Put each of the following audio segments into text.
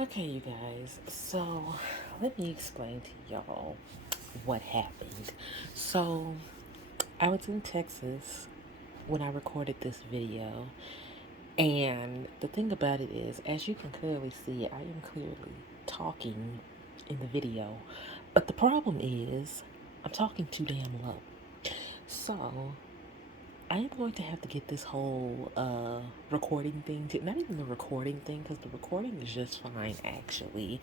Okay, you guys, so let me explain to y'all what happened. So, I was in Texas when I recorded this video, and the thing about it is, as you can clearly see, I am clearly talking in the video, but the problem is, I'm talking too damn low. So, I am going to have to get this whole recording thing to not even the recording thing because the recording is just fine actually,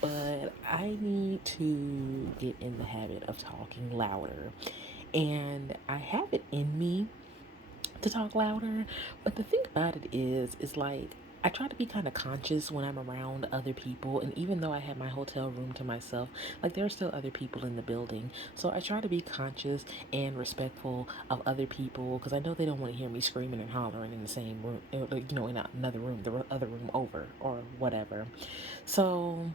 but I need to get in the habit of talking louder, and I have it in me to talk louder. But the thing about it is like I try to be kind of conscious when I'm around other people, and even though I have my hotel room to myself, like there are still other people in the building. So I try to be conscious and respectful of other people because I know they don't want to hear me screaming and hollering in the same room, in another room, the other room over or whatever. So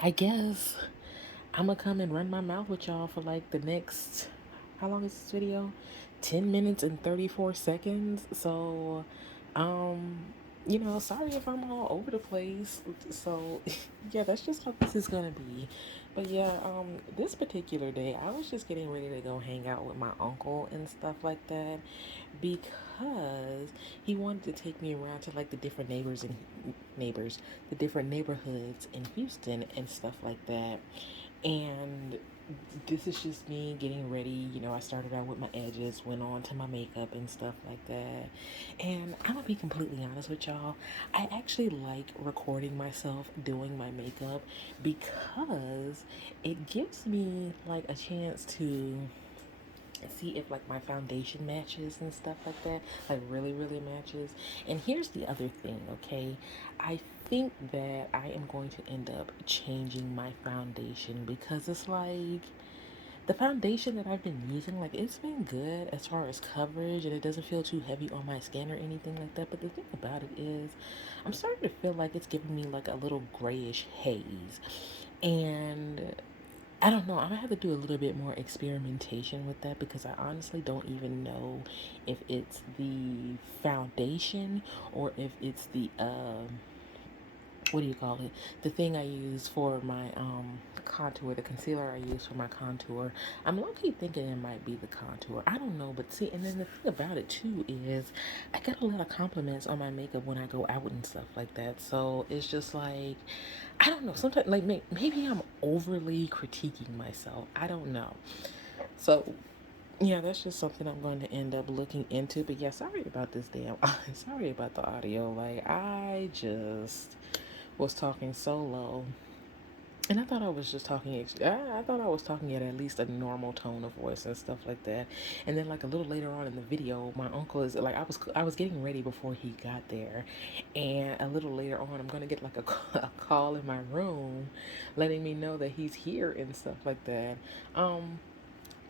I guess I'm gonna come and run my mouth with y'all for like the next, how long is this video? 10 minutes and 34 seconds. So, um, sorry if I'm all over the place. So, yeah, that's just how this is gonna be. But yeah, this particular day, I was just getting ready to go hang out with my uncle and stuff like that because he wanted to take me around to like the different neighbors, the different neighborhoods in Houston and stuff like that. And this is just me getting ready. I started out with my edges, went on to my makeup and stuff like that. And I'm gonna be completely honest with y'all. I actually like recording myself doing my makeup because it gives me like a chance to see if like my foundation matches and stuff like that, like really matches. And here's the other thing, okay? I think that I am going to end up changing my foundation because it's like the foundation that I've been using, like it's been good as far as coverage and it doesn't feel too heavy on my skin or anything like that. But the thing about it is I'm starting to feel like it's giving me like a little grayish haze. And I don't know. I'm gonna have to do a little bit more experimentation with that because I honestly don't even know if it's the foundation or if it's the what do you call it? The thing I use for my contour, the concealer I use for my contour. I'm low-key thinking it might be the contour. I don't know, but see, and then the thing about it too is I get a lot of compliments on my makeup when I go out and stuff like that. So it's just like I don't know. Sometimes like maybe I'm overly critiquing myself. I don't know. So yeah, that's just something I'm going to end up looking into. But yeah, sorry about this damn. Sorry about the audio. Like I just was talking so low. And I thought I was just talking. I thought I was talking at least a normal tone of voice and stuff like that. And then like a little later on in the video, my uncle is like I was getting ready before he got there, and a little later on, I'm gonna get like a call in my room, letting me know that he's here and stuff like that. Um,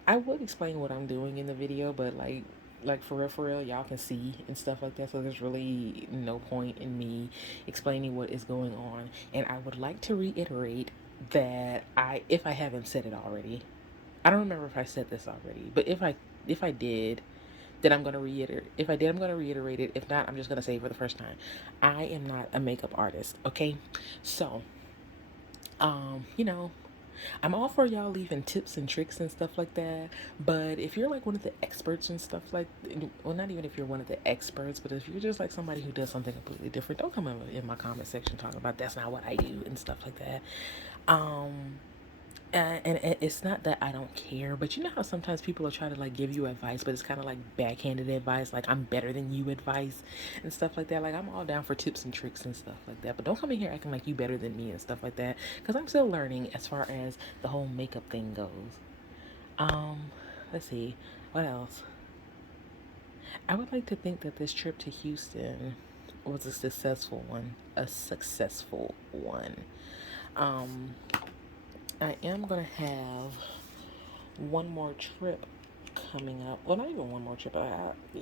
I would explain what I'm doing in the video, but like for real, y'all can see and stuff like that. So there's really no point in me explaining what is going on. And I would like to reiterate that if I haven't said it already, I don't remember if I said this already, but if I did, then I'm gonna reiterate. If I did, I'm gonna reiterate it. If not, I'm just gonna say it for the first time. I am not a makeup artist. Okay, so you know, I'm all for y'all leaving tips and tricks and stuff like that. But if you're like one of the experts and stuff like, well, not even if you're one of the experts, but if you're just like somebody who does something completely different, don't come in my comment section talking about that's not what I do and stuff like that. Um, and it's not that I don't care, but you know how sometimes people will try to like give you advice, but it's kind of like backhanded advice, like I'm better than you advice and stuff like that. Like I'm all down for tips and tricks and stuff like that, but don't come in here acting like you better than me and stuff like that, because I'm still learning as far as the whole makeup thing goes. Um, let's see, what else? I would like to think that this trip to Houston was a successful one. A successful one. Um, I am gonna have one more trip coming up. Well, not even one more trip.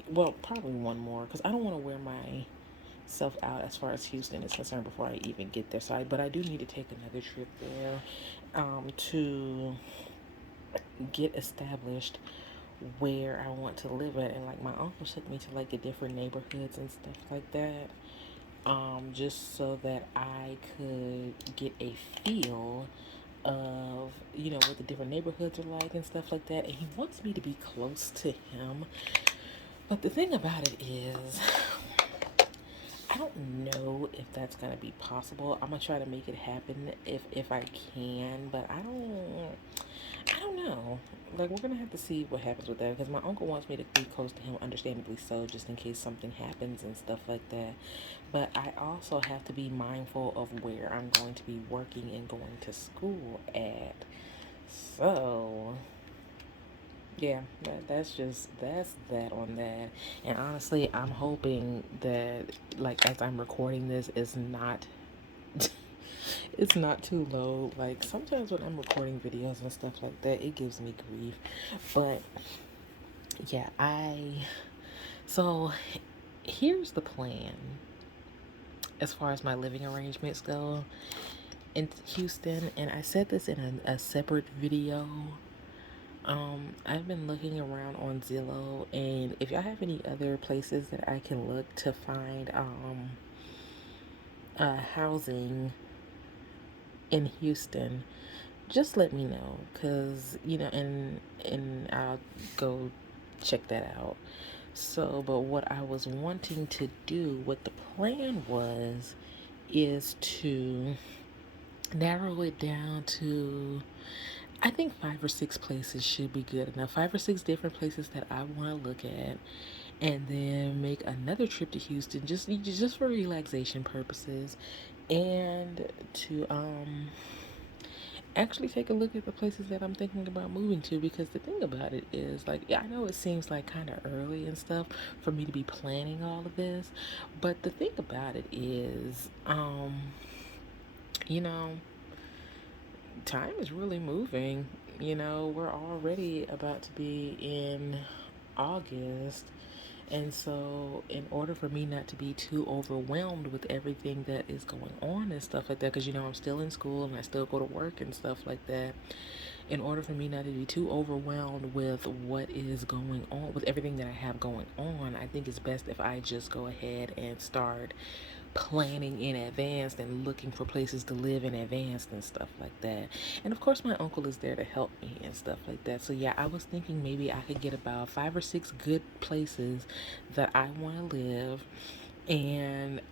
Well, probably one more because I don't want to wear myself out as far as Houston is concerned before I even get there. But I do need to take another trip there to get established where I want to live at. And like my uncle took me to like the different neighborhoods and stuff like that. just so that I could get a feel of, what the different neighborhoods are like and stuff like that. And he wants me to be close to him. But the thing about it is, I don't know if that's gonna be possible. I'm gonna try to make it happen if I can, but I don't know. Like, we're gonna have to see what happens with that, because my uncle wants me to be close to him, understandably so, just in case something happens and stuff like that. But I also have to be mindful of where I'm going to be working and going to school at. So yeah, that's that on that. And honestly, I'm hoping that, like, as I'm recording this, is not it's not too low. Like, sometimes when I'm recording videos and stuff like that, it gives me grief. But yeah, so here's the plan as far as my living arrangements go in Houston. And I said this in a separate video. I've been looking around on Zillow, and if y'all have any other places that I can look to find housing in Houston, just let me know, cause and I'll go check that out. So, but what I was wanting to do, what the plan was, is to narrow it down to, I think 5 or 6 places should be good enough. 5 or 6 different places that I want to look at, and then make another trip to Houston, just for relaxation purposes, and to actually take a look at the places that I'm thinking about moving to. Because the thing about it is, like, yeah, I know it seems like kind of early and stuff for me to be planning all of this, but the thing about it is, you know, time is really moving. We're already about to be in August. And so, in order for me not to be too overwhelmed with everything that is going on and stuff like that, because I'm still in school and I still go to work and stuff like that, in order for me not to be too overwhelmed with what is going on, with everything that I have going on, I think it's best if I just go ahead and start planning in advance and looking for places to live in advance and stuff like that. And of course, my uncle is there to help me and stuff like that. So yeah, I was thinking maybe I could get about 5 or 6 good places that I want to live, and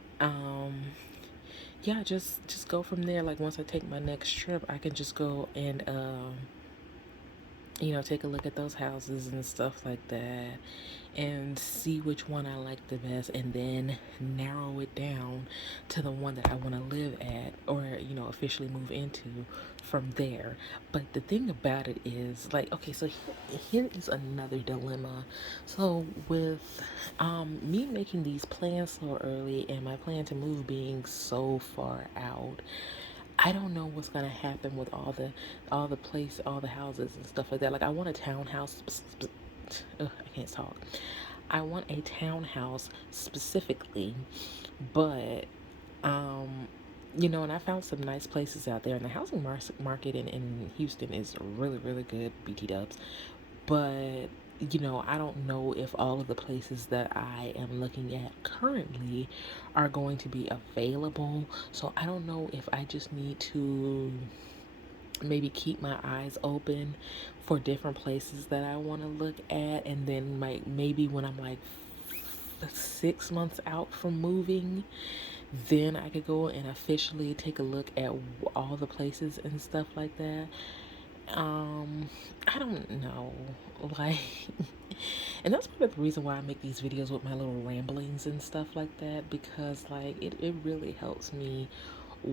yeah, just go from there. Like, once I take my next trip, I can just go and take a look at those houses and stuff like that, and see which one I like the best, and then narrow it down to the one that I want to live at, or officially move into from there. But the thing about it is, like, okay, so here is another dilemma. So with me making these plans so early, and my plan to move being so far out, I don't know what's gonna happen with all the houses and stuff like that. Like, I want a townhouse. Ugh, I can't talk. I want a townhouse specifically, but and I found some nice places out there, and the housing market in Houston is really, really good. BT Dubs. But I don't know if all of the places that I am looking at currently are going to be available. So I don't know if I just need to maybe keep my eyes open for different places that I want to look at, and then, like, maybe when I'm like 6 months out from moving, then I could go and officially take a look at all the places and stuff like that. I don't know, like, and that's part of the reason why I make these videos with my little ramblings and stuff like that, because, like, it really helps me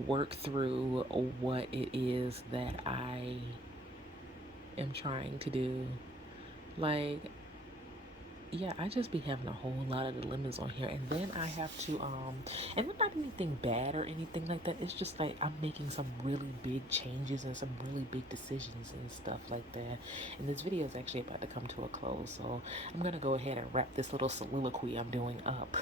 work through what it is that I am trying to do. Like, yeah, I just be having a whole lot of dilemmas on here, and then I have to and it's not anything bad or anything like that. It's just like I'm making some really big changes and some really big decisions and stuff like that. And this video is actually about to come to a close, so I'm gonna go ahead and wrap this little soliloquy I'm doing up.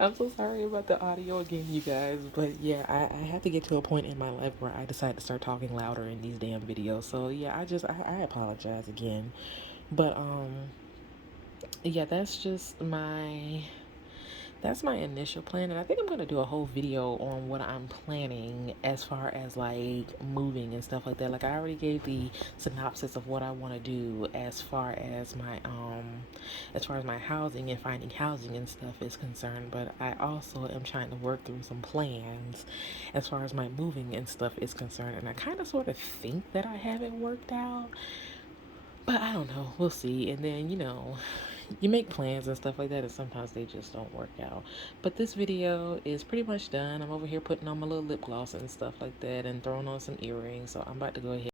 I'm so sorry about the audio again, you guys, but yeah, I had to get to a point in my life where I decided to start talking louder in these damn videos. So yeah, I apologize again. But yeah, that's just my That's my initial plan, and I think I'm gonna do a whole video on what I'm planning as far as like moving and stuff like that. Like, I already gave the synopsis of what I want to do as far as my housing and finding housing and stuff is concerned, but I also am trying to work through some plans as far as my moving and stuff is concerned, and I kind of sort of think that I have it worked out, but I don't know. We'll see. And then, you make plans and stuff like that, and sometimes they just don't work out. But this video is pretty much done. I'm over here putting on my little lip gloss and stuff like that and throwing on some earrings. So I'm about to go ahead